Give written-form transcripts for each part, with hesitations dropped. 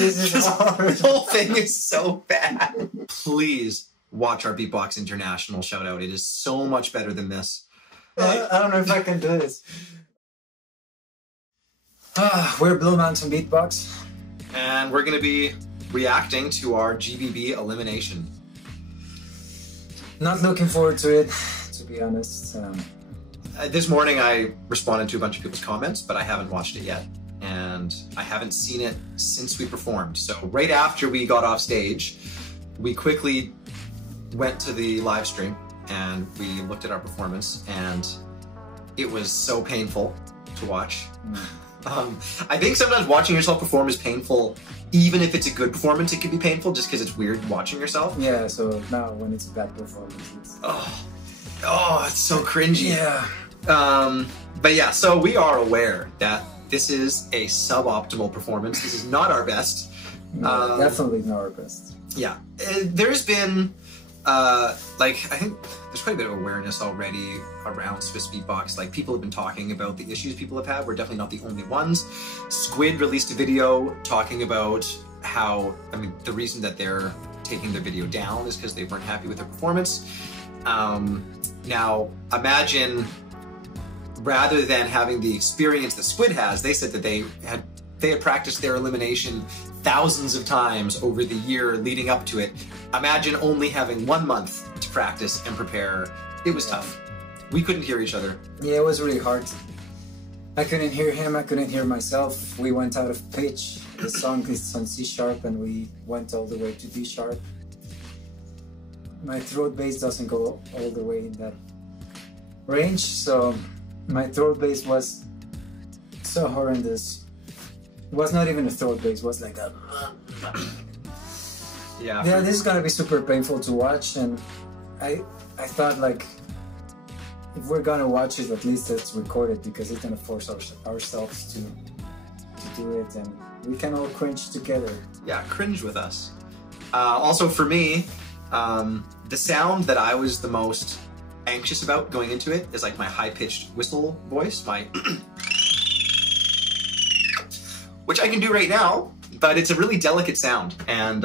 This is hard. The whole thing is so bad. Please watch our Beatbox International shout out. It is so much better than this. I don't know if I can do this. We're Blue Mountain Beatbox. And we're going to be reacting to our GBB Elimination. Not looking forward to it, to be honest. This morning I responded to a bunch of people's comments, but I haven't watched it yet. And I haven't seen it since we performed. So right after we got off stage, we quickly went to the live stream and we looked at our performance, and it was so painful to watch. I think sometimes watching yourself perform is painful. Even if it's a good performance, it can be painful just because it's weird watching yourself. Yeah, so now when it's a bad performance, it's... Oh, it's so cringy. Yeah. But yeah, so we are aware that this is a suboptimal performance. This is not our best. No, definitely not our best. Yeah, there's been, I think there's quite a bit of awareness already around Swiss Beatbox. Like, people have been talking about the issues people have had. We're definitely not the only ones. Squid released a video talking about how, the reason that they're taking their video down is because they weren't happy with their performance. Now, imagine, rather than having the experience that Squid has, they said that they had practiced their elimination thousands of times over the year leading up to it. Imagine only having 1 month to practice and prepare. It was tough. We couldn't hear each other. Yeah, it was really hard. I couldn't hear him, I couldn't hear myself. We went out of pitch. The song is on C sharp and we went all the way to D sharp. My throat bass doesn't go all the way in that range, so my throat bass was so horrendous. It was not even a throat bass, it was like a... Yeah, this is gonna be super painful to watch, and I thought, like, if we're gonna watch it, at least let's record it, because it's gonna force ourselves to do it, and we can all cringe together. Yeah, cringe with us. Also for me, the sound that I was the most anxious about going into it is like my high-pitched whistle voice, which I can do right now, but it's a really delicate sound, and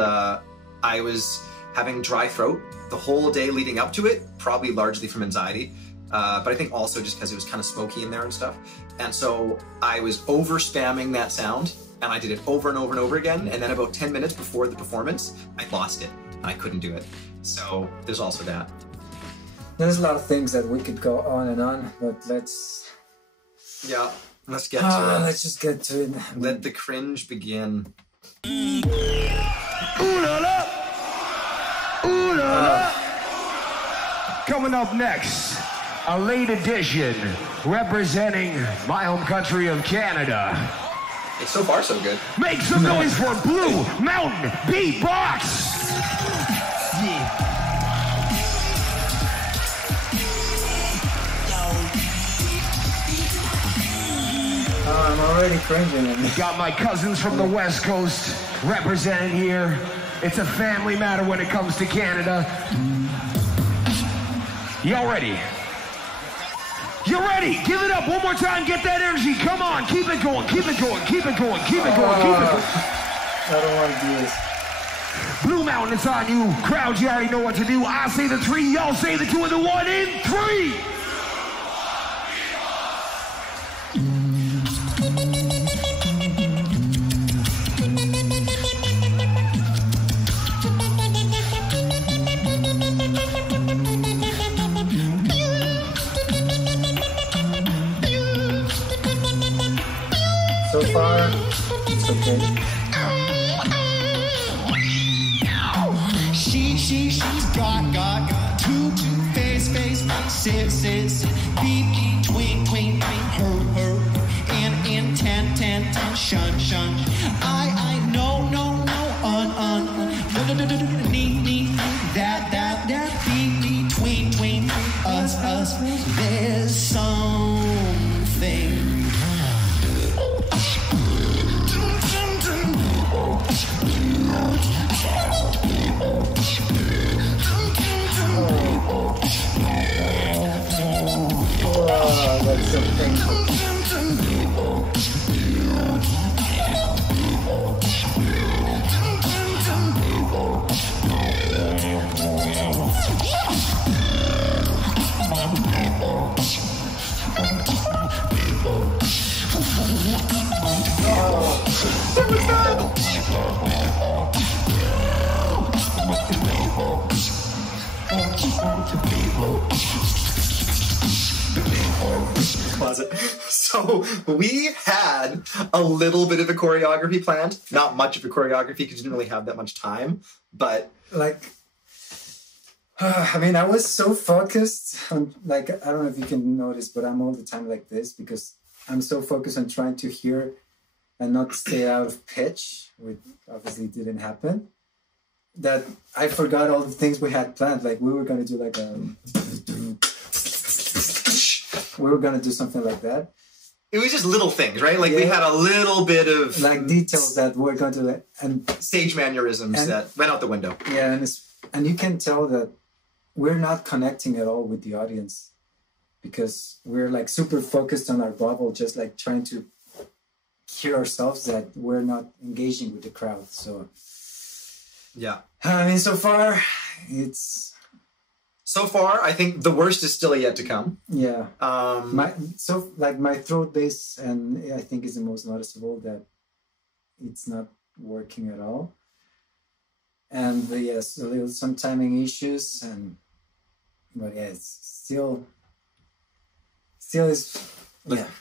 I was having dry throat the whole day leading up to it, probably largely from anxiety, but I think also just because it was kind of smoky in there and stuff. And so I was over spamming that sound, and I did it over and over and over again, and then about 10 minutes before the performance, I lost it, and I couldn't do it. So there's also that. There's a lot of things that we could go on and on, but let's... Yeah, let's get to it. Let's just get to it. Let the cringe begin. Ooh la la! Ooh la la! Coming up next, a late edition representing my home country of Canada. It's so far so good. Make some noise for Blue Mountain Beatbox! Yeah. I'm already cringing. Got my cousins from the West Coast representing here. It's a family matter when it comes to Canada. Y'all ready? You ready? Give it up one more time. Get that energy. Come on. Keep it going. Keep it going. Keep it going. Keep it going. Keep it going. I don't want to do this. Blue Mountain, it's on you. Crowd, you already know what to do. I say the 3. Y'all say the 2 and the 1 in 3. So far, it's okay. She's got 2 face, beep, twink, her, and intention. I know, need that between us, there's something. Oh, that's so painful. Closet. So we had a little bit of a choreography planned. Not much of a choreography because we didn't really have that much time. But like, I mean, I was so focused on, like, I don't know if you can notice, but I'm all the time like this because I'm so focused on trying to hear and not stay out of pitch, which obviously didn't happen, that I forgot all the things we had planned. Like, we were going to do like a... We were going to do something like that. It was just little things, right? Like, we had a little bit of... like, details that we're going to... and stage mannerisms that went out the window. Yeah, and you can tell that we're not connecting at all with the audience because we're, like, super focused on our bubble, just, like, trying to hear ourselves, that we're not engaging with the crowd. So... yeah. I mean, so far, it's... So far, I think the worst is still yet to come. Yeah. My throat bass, and I think is the most noticeable, that it's not working at all. And yes, some timing issues, but yeah, it's still is.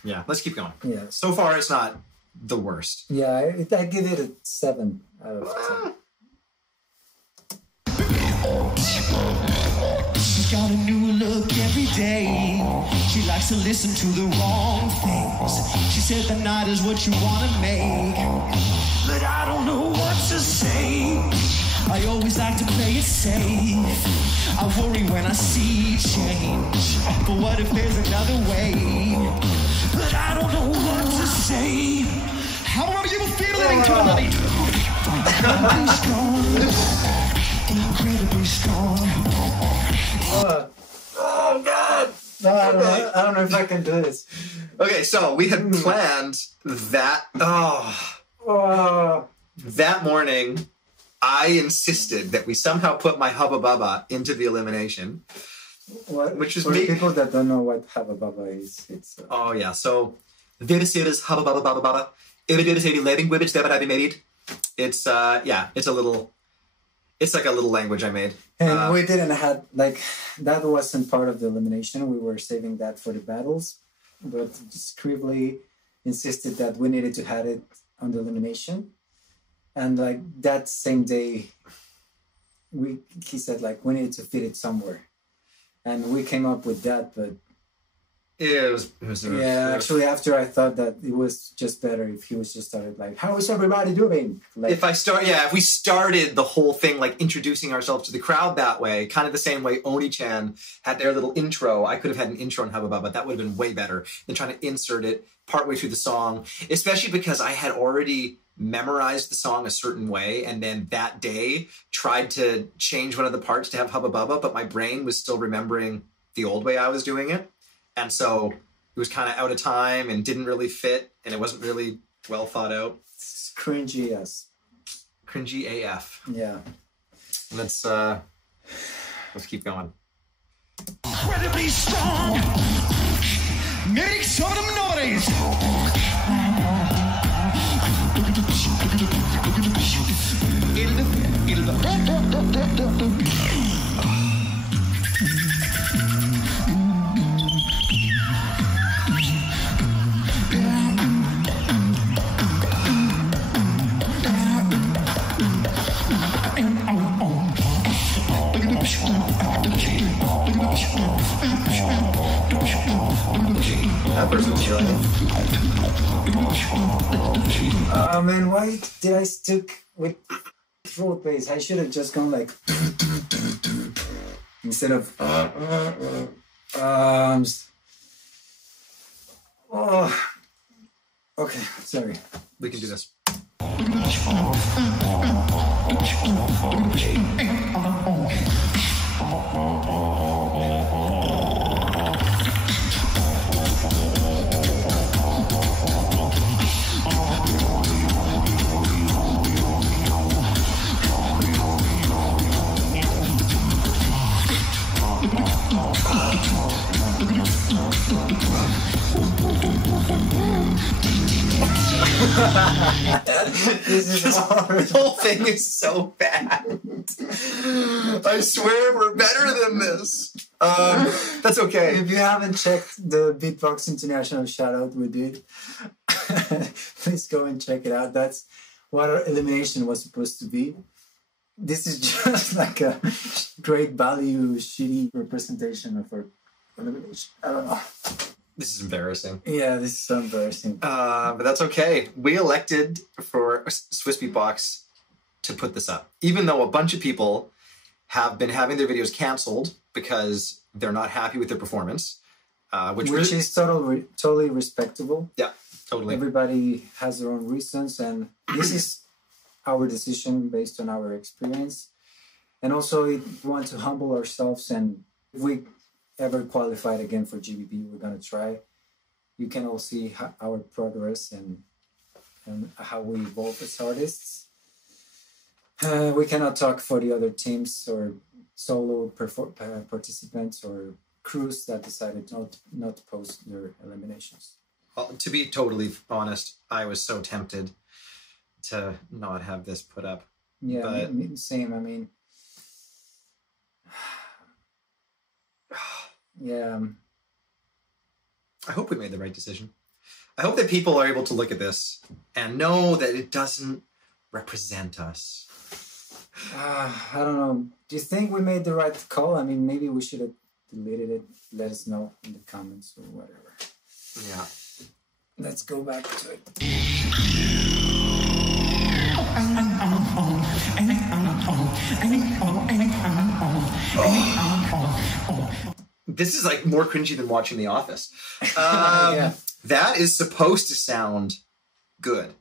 Yeah. Let's keep going. Yeah. So far, it's not the worst. Yeah, I give it a 7 out of 10. She's got a new look every day. She likes to listen to the wrong things. She said the night is what you want to make, but I don't know what to say. I always like to play it safe. I worry when I see change, but what if there's another way? But I don't know what to say. How are you feeling tonight? Incredibly strong. Incredibly strong. Oh God! No, I don't know if I can do this. Okay, so we had planned that. That morning, I insisted that we somehow put my Hubba Bubba into the elimination. What? Which is for people that don't know what Hubba Bubba is. It's oh yeah, so this is Hubba Bubba Bubba Bubba. It is a language that I made. It's it's like a little language I made. And we didn't have, like, that wasn't part of the elimination. We were saving that for the battles. But Scribbly insisted that we needed to have it on the elimination. And, like, that same day, he said, like, we needed to fit it somewhere. And we came up with that, but... actually, after I thought that it was just better if he was just started like, how is everybody doing? Like, if we started the whole thing like introducing ourselves to the crowd that way, kind of the same way Oni-chan had their little intro. I could have had an intro in Hubba Bubba, but that would have been way better than trying to insert it partway through the song, especially because I had already memorized the song a certain way and then that day tried to change one of the parts to have Hubba Bubba, but my brain was still remembering the old way I was doing it. And so it was kind of out of time and didn't really fit, and it wasn't really well thought out. It's cringy, yes. Cringy AF. Yeah. Let's keep going. Incredibly strong. Make some noise. That person's killing it. Oh man, why did I stick with throat bass? I should have just gone like instead of okay, sorry. We can do this. This is hard. The whole thing is so bad. I swear we're better than this. That's okay. If you haven't checked the Beatbox International shoutout we did, please go and check it out. That's what our elimination was supposed to be. This is just like a great value, shitty representation of our elimination. I don't know. This is embarrassing. Yeah, this is so embarrassing. But that's okay. We elected for Swiss Beatbox to put this up, even though a bunch of people have been having their videos canceled because they're not happy with their performance, which is totally respectable. Yeah, totally. Everybody has their own reasons, and this is our decision based on our experience. And also, we want to humble ourselves, and if we ever qualified again for GBB, we're going to try. You can all see our progress and how we evolve as artists. We cannot talk for the other teams or solo participants or crews that decided not to post their eliminations. Well, to be totally honest, I was so tempted to not have this put up. Yeah, but same. I mean, yeah. I hope we made the right decision. I hope that people are able to look at this and know that it doesn't represent us. I don't know. Do you think we made the right call? I mean, maybe we should have deleted it. Let us know in the comments or whatever. Yeah. Let's go back to it. This is like more cringy than watching The Office. Yeah. That is supposed to sound good.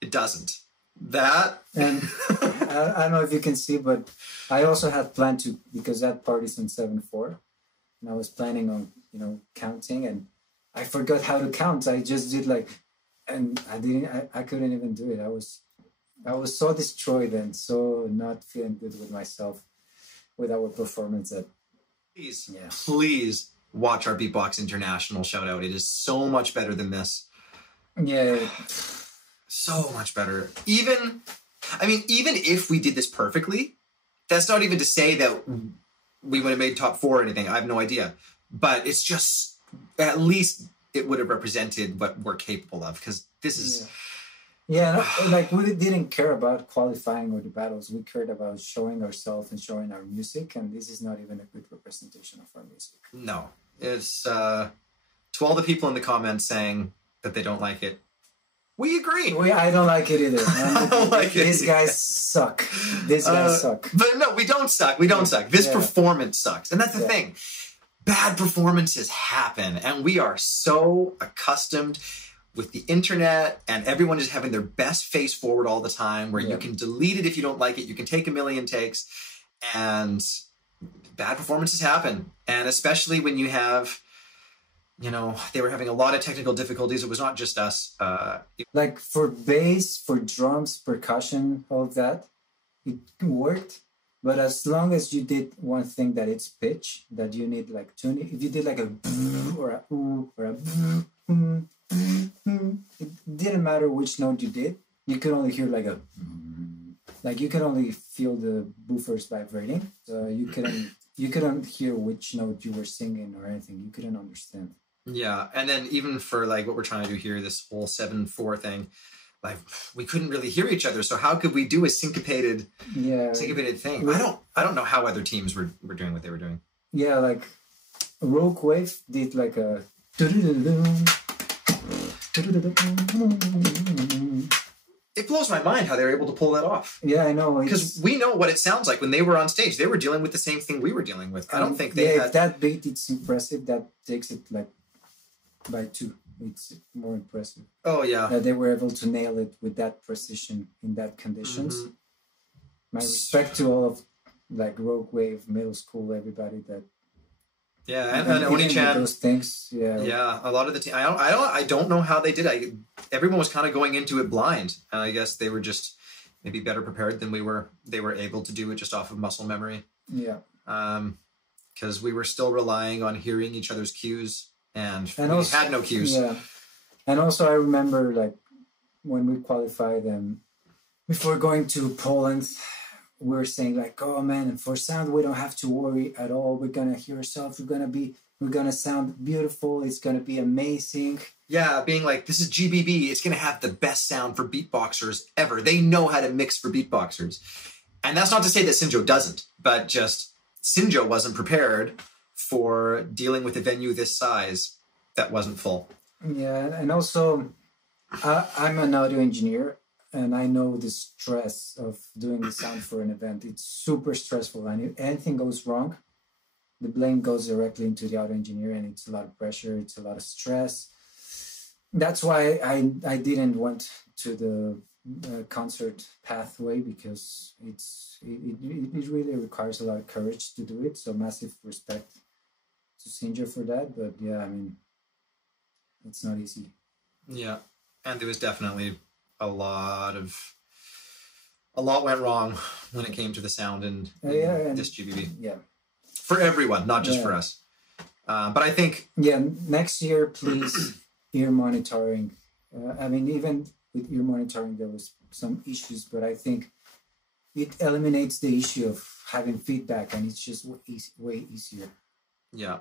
It doesn't. That And I don't know if you can see, but I also had planned to, because that part is on 7/4, and I was planning on counting, and I forgot how to count. I just did and I couldn't even do it. I was so destroyed and so not feeling good with myself with our performance that. Please watch our Beatbox International shout out. It is so much better than this. Yeah. So much better. Even if we did this perfectly, that's not even to say that we would have made top 4 or anything. I have no idea. But it's just, at least it would have represented what we're capable of, because this is... Yeah, we didn't care about qualifying or the battles. We cared about showing ourselves and showing our music, and this is not even a good representation of our music. No. It's, to all the people in the comments saying that they don't like it, we agree. I don't like it either. I don't like it. These guys suck. These guys suck. But no, we don't suck. We don't suck. This performance sucks. And that's the thing. Bad performances happen, and we are so accustomed with the internet and everyone just having their best face forward all the time, where you can delete it if you don't like it. You can take a million takes, and bad performances happen. And especially when you have, they were having a lot of technical difficulties. It was not just us. Like for bass, for drums, percussion, all of that, it worked. But as long as you did one thing that it's pitch, that you need like tuning, if you did like a or a ooh or a it didn't matter which note you did. You could only hear like you could only feel the woofers vibrating. So you couldn't hear which note you were singing or anything. You couldn't understand. Yeah, and then even for like what we're trying to do here, this whole 7/4 thing, like we couldn't really hear each other. So how could we do a syncopated thing? I don't know how other teams were doing what they were doing. Yeah, like Rogue Wave did like a. It blows my mind how they were able to pull that off. Yeah, I know. Because we know what it sounds like when they were on stage. They were dealing with the same thing we were dealing with. I don't think they had... If that beat, it's impressive. That takes it like by 2. It's more impressive. Oh, yeah. That they were able to nail it with that precision in that conditions. Mm-hmm. My respect to all of like Rogue Wave, middle school, everybody that... Yeah, and Oni-chan. Those things, yeah. A lot of the team. I don't know how they did. Everyone was kind of going into it blind, and I guess they were just maybe better prepared than we were. They were able to do it just off of muscle memory. Yeah. Because we were still relying on hearing each other's cues, and we also, had no cues. Yeah, and also I remember like when we qualified, and before going to Poland, we were saying like, oh man, and for sound we don't have to worry at all. We're gonna hear ourselves. We're gonna sound beautiful. It's gonna be amazing. Yeah, being like, this is GBB. It's gonna have the best sound for beatboxers ever. They know how to mix for beatboxers, and that's not to say that Sinjo doesn't, but just Sinjo wasn't prepared for dealing with a venue this size that wasn't full. Yeah, and also I'm an audio engineer, and I know the stress of doing the sound for an event. It's super stressful, and if anything goes wrong, the blame goes directly into the audio engineer, and it's a lot of pressure, it's a lot of stress. That's why I didn't went to the concert pathway, because it really requires a lot of courage to do it. So massive respect to Sinjo for that. But yeah, I mean, it's not easy. Yeah, and there was definitely a lot went wrong when it came to the sound in this GBB. Yeah, for everyone, not just for us. But I think next year, please, ear monitoring. I mean, even with ear monitoring, there was some issues, but I think it eliminates the issue of having feedback, and it's just way easier. Yeah.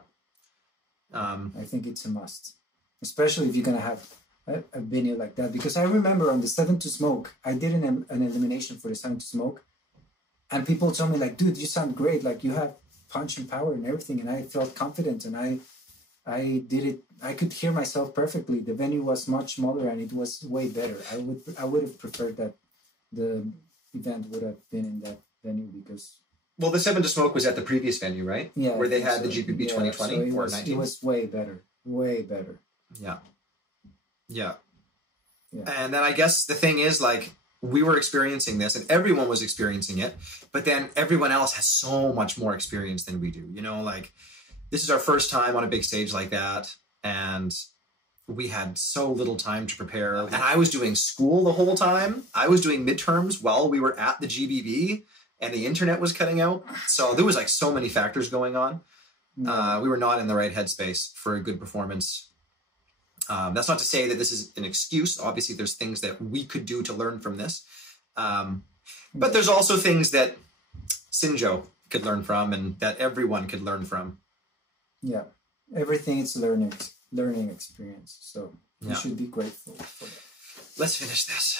I think it's a must, especially if you're gonna have a venue like that. Because I remember on the 7 to Smoke, I did an elimination for the 7 to Smoke, and people told me like, "Dude, you sound great. Like you have punch and power and everything." And I felt confident, and I did it. I could hear myself perfectly. The venue was much smaller, and it was way better. I would have preferred that the event would have been in that venue, because. Well, the 7 to Smoke was at the previous venue, right? Yeah. Where they had the GBB 2020 so or 19. It was way better. Way better. Yeah. Yeah. And then I guess the thing is, like, we were experiencing this and everyone was experiencing it, but then everyone else has so much more experience than we do. You know, like, this is our first time on a big stage like that, and we had so little time to prepare. And I was doing school the whole time. I was doing midterms while we were at the GBB. And the internet was cutting out. So there was like so many factors going on. We were not in the right headspace for a good performance. That's not to say that this is an excuse. Obviously, there's things that we could do to learn from this. But there's also things that Sinjo could learn from and that everyone could learn from. Yeah, everything is learning experience. So you should be grateful for that. Let's finish this.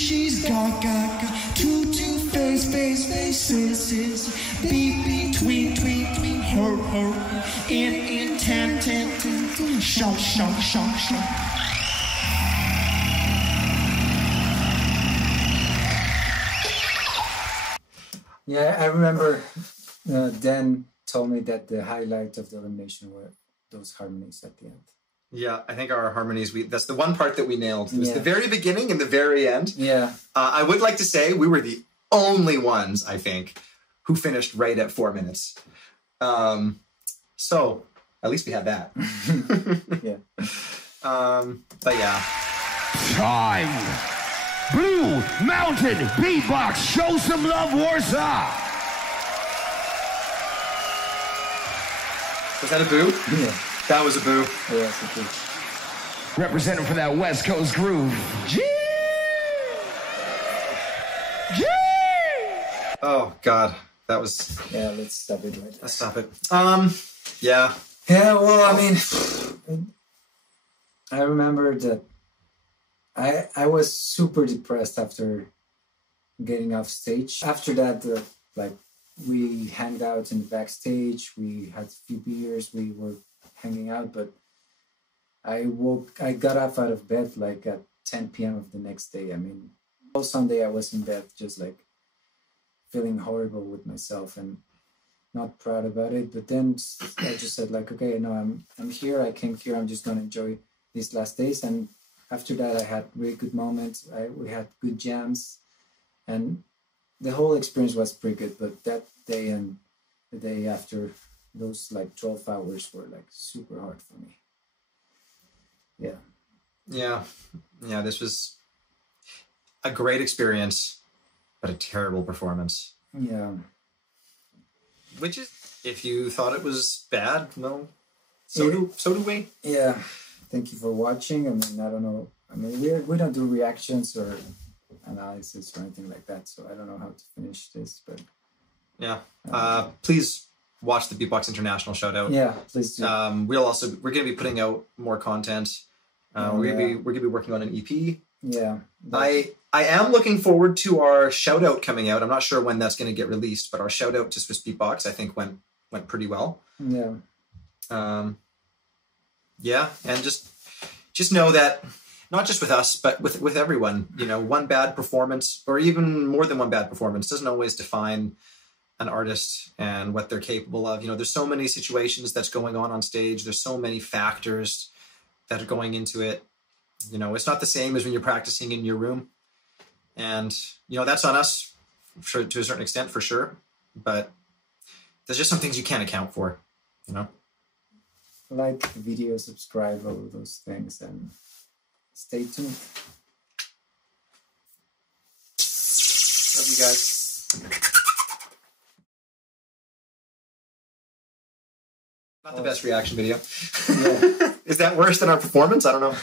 She's got two-faced faces. Beat between her intent. Shock. Yeah, I remember Dan told me that the highlight of the elimination were those harmonies at the end. Yeah, I think our harmonies, that's the one part that we nailed. It was the very beginning and the very end. Yeah. I would like to say we were the only ones, I think, who finished right at 4 minutes. So at least we had that. Yeah. But yeah. Time. Blue Mountain Beatbox. Show some love, Warsaw. Was that a boo? Yeah. That was a boo. Yeah, it's okay. Representing for that West Coast groove. G. Oh God, that was. Yeah, let's stop it right there. Let's stop it. Yeah. Yeah, well, I mean, I remember that I was super depressed after getting off stage. After that, like, we hanged out in the backstage. We had a few beers. We were hanging out, but I got up out of bed like at 10 p.m. of the next day. I mean, all Sunday I was in bed just like feeling horrible with myself and not proud about it. But then I just said like, okay, no, I'm here. I came here. I'm just gonna enjoy these last days. And after that, I had really good moments. We had good jams, and the whole experience was pretty good, but that day and the day after, those like 12 hours were like super hard for me. Yeah, this was a great experience, but a terrible performance. Yeah. Which is, if you thought it was bad, no, so do we. Yeah. Thank you for watching. I mean, I don't know. I mean, we don't do reactions or analysis or anything like that, so I don't know how to finish this, but yeah. Please watch the Beatbox International shout out. Yeah, please do. We're gonna be putting out more content. We're gonna be working on an EP. Yeah. I am looking forward to our shout out coming out. I'm not sure when that's gonna get released, but our shout out to Swiss Beatbox I think went pretty well. Yeah. Yeah, and just know that not just with us, but with everyone, you know, one bad performance or even more than one bad performance doesn't always define an artist and what they're capable of. You know, there's so many situations that's going on stage. There's so many factors that are going into it. You know, it's not the same as when you're practicing in your room. And, you know, that's on us to a certain extent for sure. But there's just some things you can't account for, you know? Like the video, subscribe, all of those things, and stay tuned. Love you guys. Not the best reaction video. Yeah. Is that worse than our performance? I don't know.